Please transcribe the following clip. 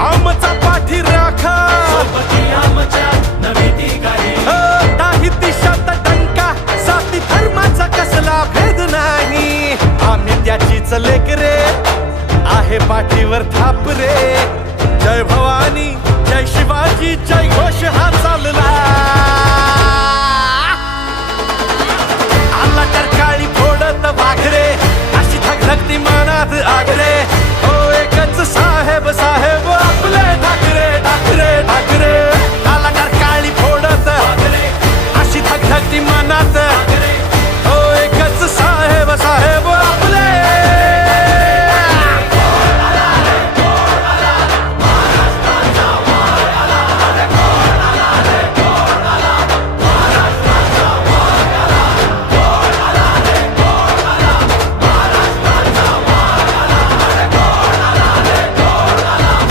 आमचा पाठी राखा नाही दिशात डंका जाती धर्माचा कसला भेद नाही आम्ही त्याचीच लेकरे आहे पाठीवर थाप रे